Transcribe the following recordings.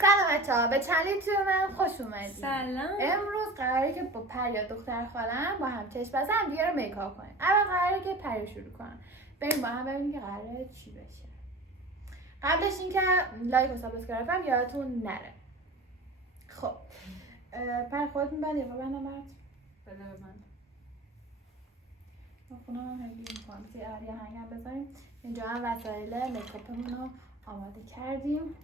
سلام بچه‌ها، به چنل یوتیوب من خوش اومدید. سلام. امروز قراره که با پریا دختر خالم با هم چشم بزن هم دیگه رو میکاپ کنیم. اول قراره که پریا شروع کنم. بریم با هم ببینیم که قراره چی بشه. قبلش اینکه لایک و سابسکرایب هم یادتون نره. خب پر خودت می‌بندی یا ببندم برات؟ بده من. خونه هم هنگی میکنم که یه هنگم بذاریم. اینجا هم وسایل میکاپمون رو آماده کردیم.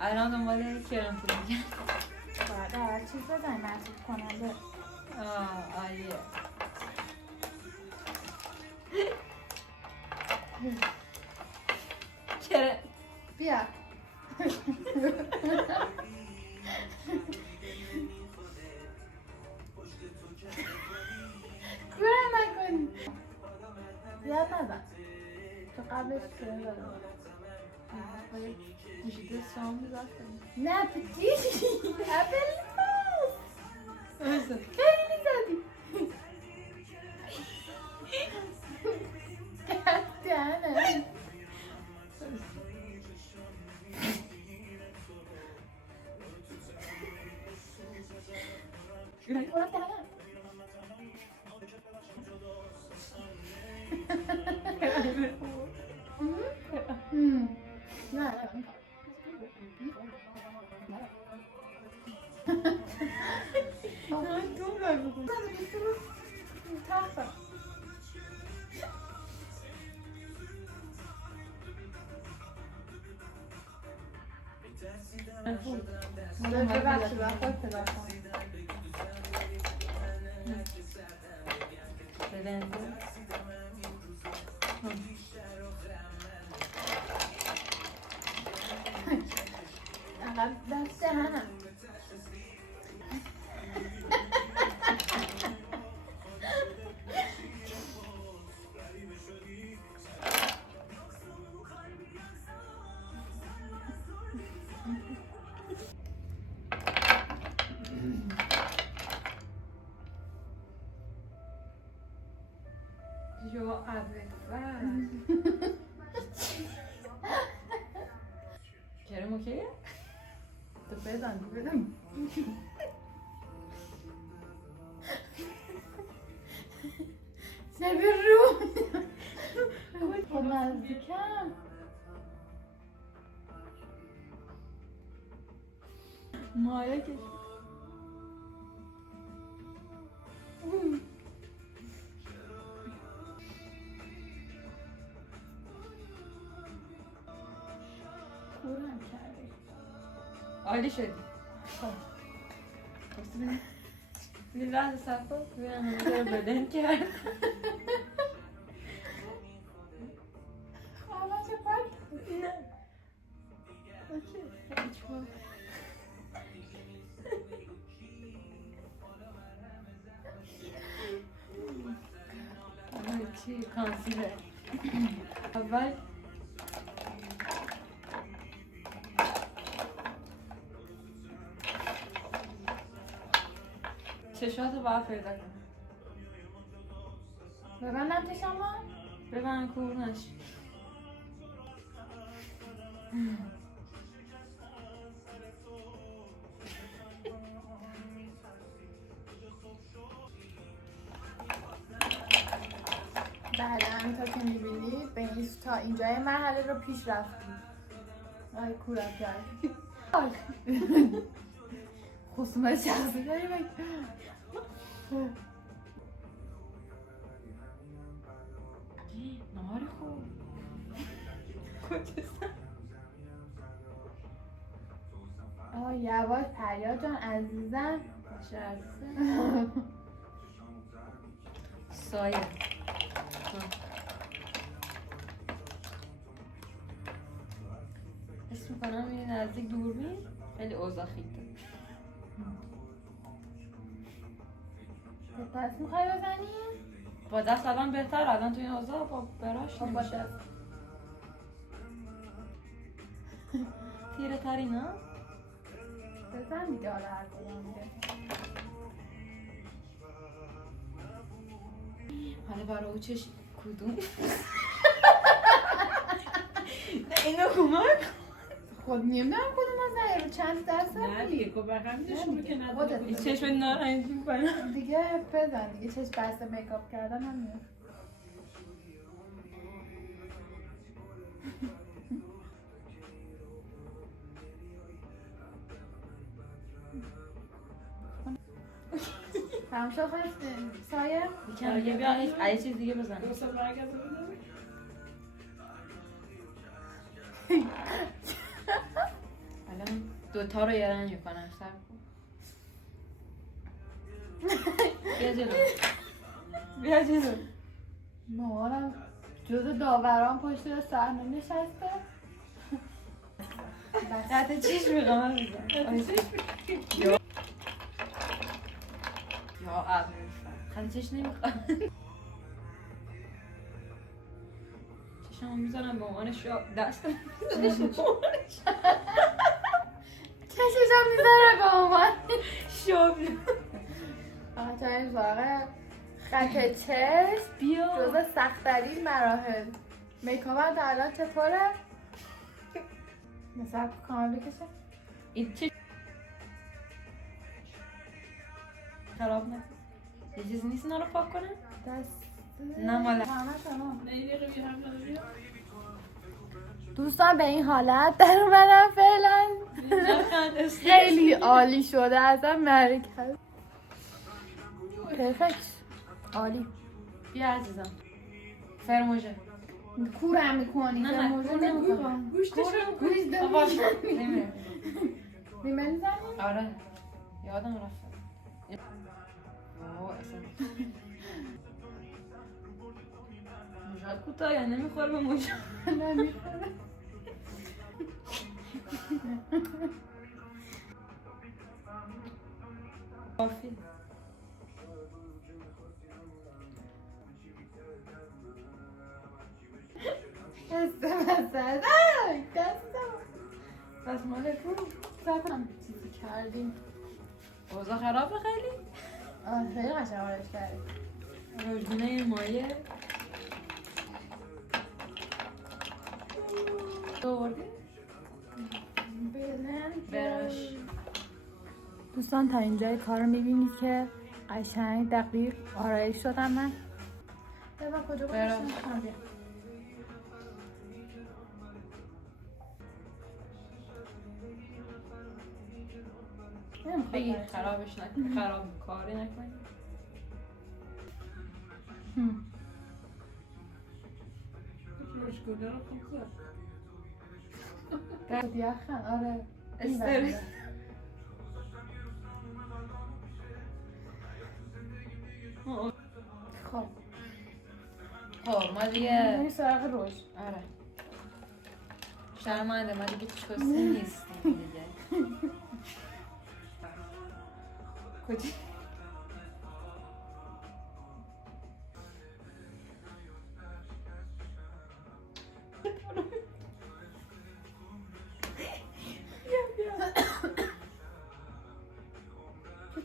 الان دنبال کرم پول میگم. باید هر چیز بزنیم محسوب کننده. عالیه. کرم بیا. گوره نکنی. زیاد نزن. تو قبلش کرم دادم. وجود سام می‌ذارم. نه پتی. اپل نیست. خیلی زدی. دهنه. Jo, avec ça. کرم اوکیه؟ تو بزن. نبیر رو. خب نزدیکم. مایه کش. کورم کردی. عالی شدی. یه لحظه صبر کن. ببینم همه رو بدن کرد. خواهد چه پاک؟ نه. اوکی. هیچ کن. چی کانسیلر. اول چشاتو باید پیدا کنم. ببندم چشمو؟ ببند کور نشی. بله همینطور که میبینید به این تا اینجای مرحله رو پیش رفتیم. آی کورم کردی. خصومت شخصی داری بگی. نهاری خوب. کجاست؟ آه یواش پریا جان عزیزم. باشه عزیزم. سایه. اسم میکنم این نزدیک دوربین خیلی اوضاع خیته. دست میخوای بزنی؟ با دست الان بهتر. الان تو این اوضاع با براش با نمیشه. دست. تیره تری نه؟ بزن دیگه حالا هر کدوم میگه. حالا برای او چش کدوم؟ نه اینو کمک. خود نمیدونم کدوم از این رو چند درصد نه دیگه خب رقمشون که نداره خودت کدوم. چشم نارنجی میکنم. دیگه بزن دیگه چشم بسته میکاپ کردن هم میاد. تمام شد خواهد سایه؟ یکم دیگه بیا یه چیز دیگه بزن. دو سال برگرد بزنم. الان دوتا رو یه رنگ میکنم. سب بیا جلو. بیا جلو. مامانم جز داوران پشت صحنه نشسته. خط چشم میخوام بزن. یا ابر خط چشم نمیخوام. چشم میزنم به عنوان دستم. چششم میذاره به عنوان شاب. فقط این واقع خط چشم بیا. جز سخت‌ترین مراحل. میکاپ تا الان چطوره؟ مثلا کامل بکشه؟ این چه خراب نکن. یه چیزی نیست اینا رو پاک کنم؟ دست نه ماله. همه تمام. نه یه دقیقه بیا هم داره بیا. دوستان به این حالت در اومدم فعلا خیلی عالی شده ازم مرکز پرفکت عالی بیا عزیزم. فرموژه. کورم میکنی نه، کور نمی‌کنم. گوش نمیره. میمنی زنی؟ آره یادم رفت. اوه اصلا موجود کوتاه یا نمیخوره به موجود. نمیخوره کافی. دستم پس مال تو ساکنم چیزی کردیم اوضاع خرابه خیلی. خیلی قشنگ آرش کردیم روزبینه مایه دوردی براش. دوستان تا اینجای کار رو میبینید که قشنگ دقیق آرایش شدم من بابا کجا براش. بگی خرابش نکن. خراب کاری نکنی. مشکوله رو خوب زد. یخن آره استرس. خب خب ما دیگه این سراغ روش آره شرمنده ما دیگه چوسی نیستیم دیگه. کجا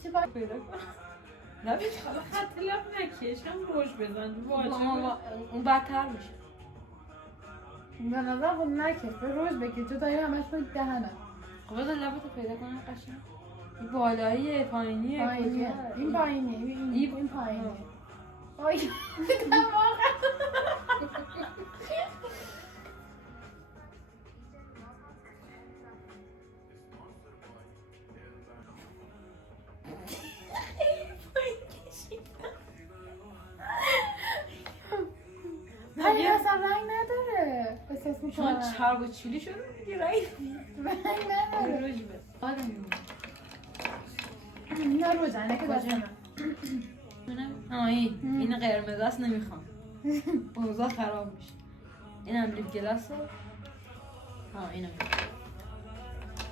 چی باید پیدا کن. نبید حالا خط لب نکش هم روش بزن واجبه. اون بدتر میشه. به نظر خب نکش به روش بگیر چون تا این همش باید دهنم خب بذار لبتو پیدا کنم قشنگ. این بالاییه پایینیه پایینیه کجا؟ این پایینیه این پایینیه آی این اصلا رنگ نداره احساس چون میکنم چرب و چیلی شده دیگه رنگ رنگ نداره روش به آدم نه روزنه که داشتم این قرمز است نمیخوام. اوضاع خراب میشه. این هم لیپ گلاس رو اینو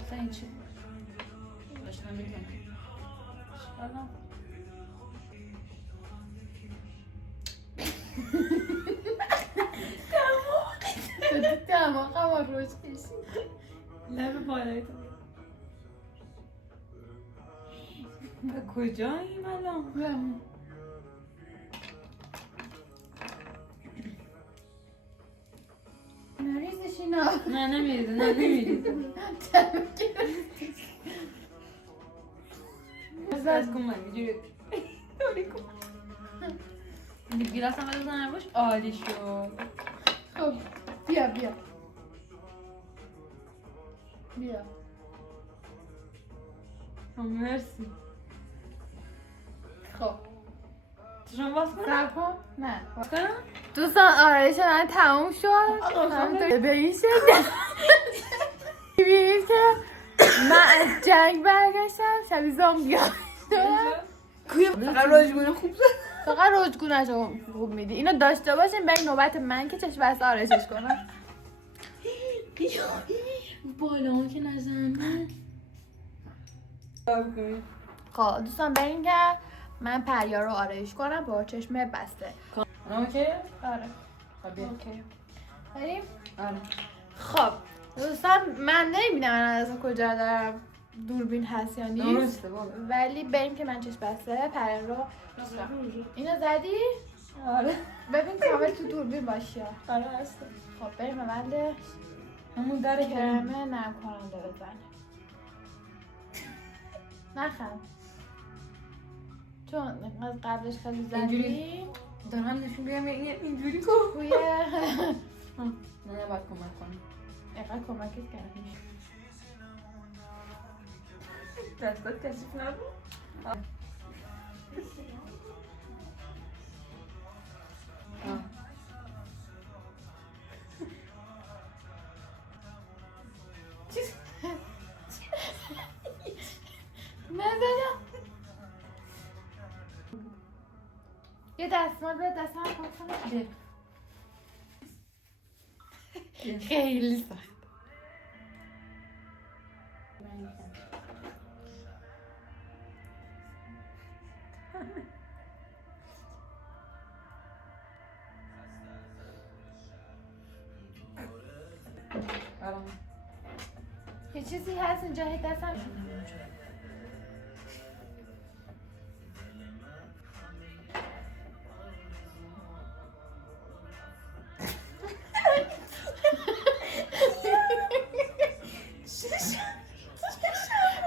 مثلا این چی؟ داشتم میکنم دماغم رو روش کشید لب بالایی تو کجاییم الان؟ نریزش اینا. نه نمیریزه نه نمیریزه. بس کن من اینجوری دوری کن. این گیلاس هم بزنم روش عالی شد. خب بیا بیا بیا. مرسی. خب تو شما باز کنم؟ صبر کن. نه باز کنم؟ دوستان آرایش من تموم شد. همینطور به این شکل می‌بینید که من از جنگ برگشتم شبیه زامبیا شدم. فقط راجگونه خوب زد. فقط رجگونش رو خوب میدی. اینو داشته باشین برای نوبت من که چشم بسته آرایشش کنم. بالا که نزنه. خب دوستان برین که من پریا رو آرایش کنم با چشم بسته. اوکی؟ آره خب بیا. اوکی بریم. آره. خب دوستان من نمیبینم من از کجا دارم دوربین هست یا نیست، درسته بابا. ولی بریم که من چشم بسته پریا رو اینو زدی؟ آره. ببین کامل تو دوربین باشی. آره هست. خب بریم اول همون در کرم نرم کننده بزن. نخند چون از قبلش خیلی زدی اینجوری. دارم نشون بیام اینجوری کن. توی نه باید کمک کنم. اینقدر کمکت کردم. دستات کسیف نبود؟ نزدم. یه دستمال به دستم پاک کنم. خیلی سخت. یه چیزی هست اینجا هی دستم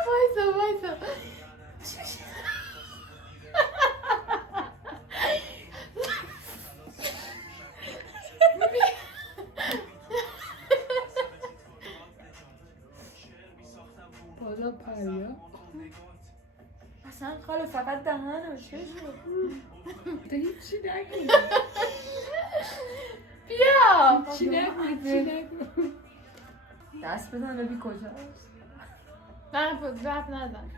وایسا بالا پریا اصلا خاله فقط دهنم چشم تو هیچی نگو بیا چی نگو دست بزن ببین کجاست نه رفت نزن.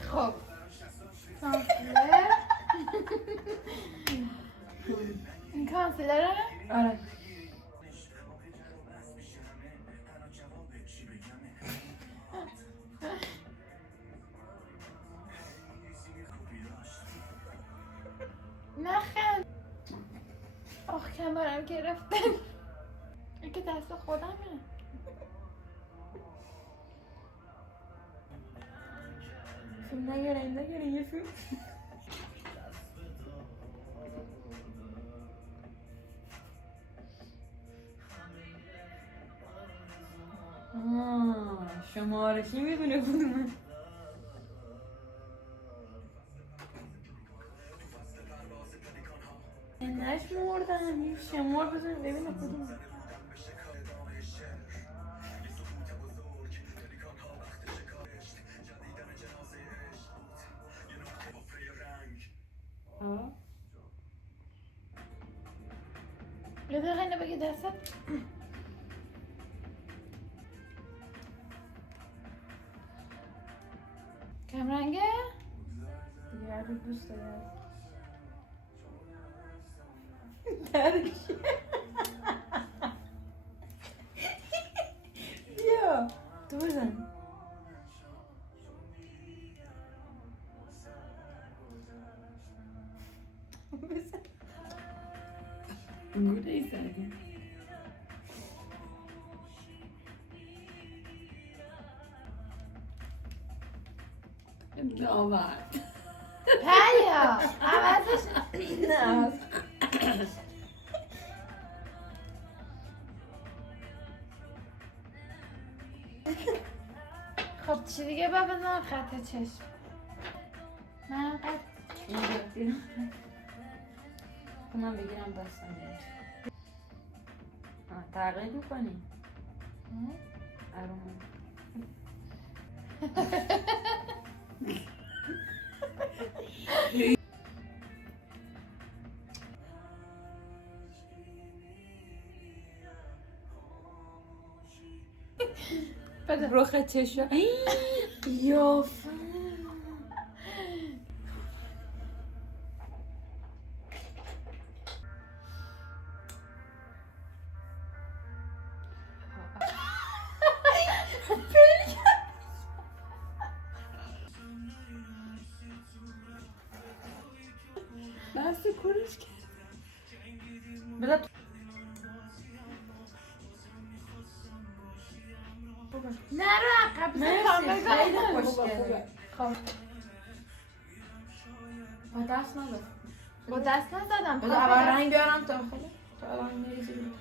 خب کانسیلر این کانسیلره؟ آره نخند. آخ کمرم گرفته. این که دست خودمه. فیلم نگره یه فیلم شماره کی میدونه کدومه نشمردن شمار بزنیم ببینه کدومه یه دقیقه اینو بگی دستت. کم رنگه؟ دیگه هر رو دوست دارم درکیه بیا تو بزن بزن بوده ای زدی داور پریا عوضش نه اینجا بزن خط چشم. من قد اینجا بیرون من بگیرم دستم اینجا تغییر میکنی آروم بده رو خط چشم یافت دست کورش کرد. بذار نرو عقب مرسی، خیلی خوشگله. خب با دست نزد با دست نزدم. بذار اول رنگ بیارم تا خیلی تا الان میریزی بیرون.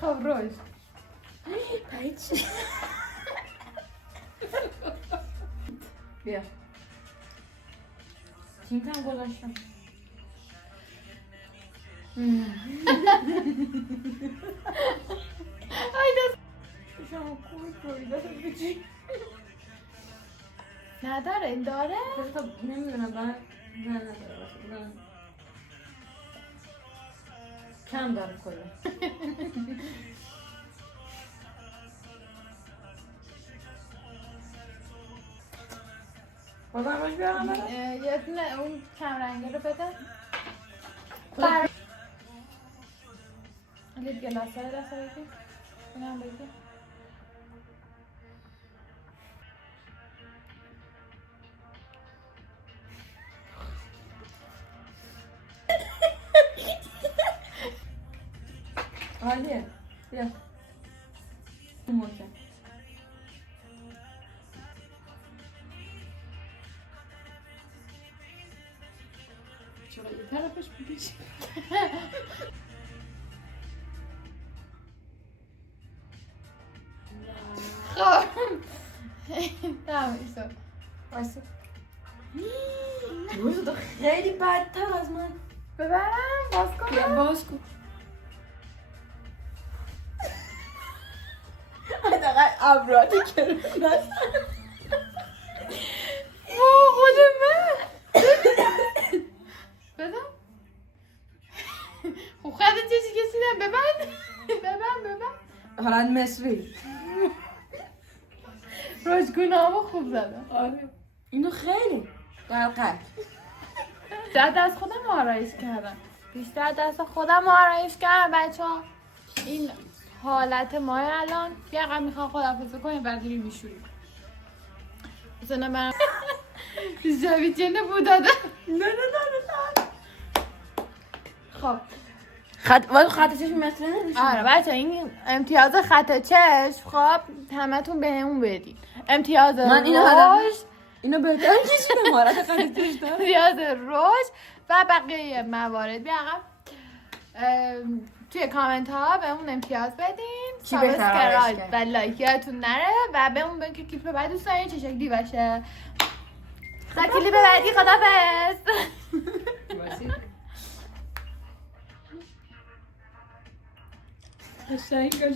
خب روش بیا تینکم گذاشتم ای دست شما کوی بریده نداره این داره. تا نمیدونم من نه نداره باشه کم داره کلا بازم باش بیارم برات یه دونه اون کم رنگه رو بده. لیپ گلاس های دست بگیر. اینم بگیر. عالیه بیا محکم چرا یه طرفش بکشی؟ خب تمام شد. واسه روز تو خیلی بدتر از من ببرم باز بیا کنم. باز کن حداقل ابراتی که خود من بدم خب خط چشی کشیدم. ببند ببند حالت مصری روشگونامو خوب زدم. آره اینو خیلی دقیق در دست خودم آرایش کردم. بیشتر دست خودم آرایش کردم بچه ها. این حالت ماه الان یه قم میخوام خدافزی کنیم بعد میریم میشوریم. بزنه من جاوید جنه بود داده. نه خب خط چشم مثل نداشتم آره بچه این امتیاز خط چشم. خب همتون بهمون بدین امتیاز من اینو رشد، اینو بهتر کشیدم حالت خط چشم داره امتیاز رشد و بقیه موارد. بیا عقب توی کامنت ها بهمون امتیاز بدین. چی بهتر آرایش سابسکرایب کرد؟ و لایک یادتون نره و بهمون بگین که کلیپ بعد دوست دارین چه شکلی باشه. تا کلیپ بعدی خدافظ. قشنگ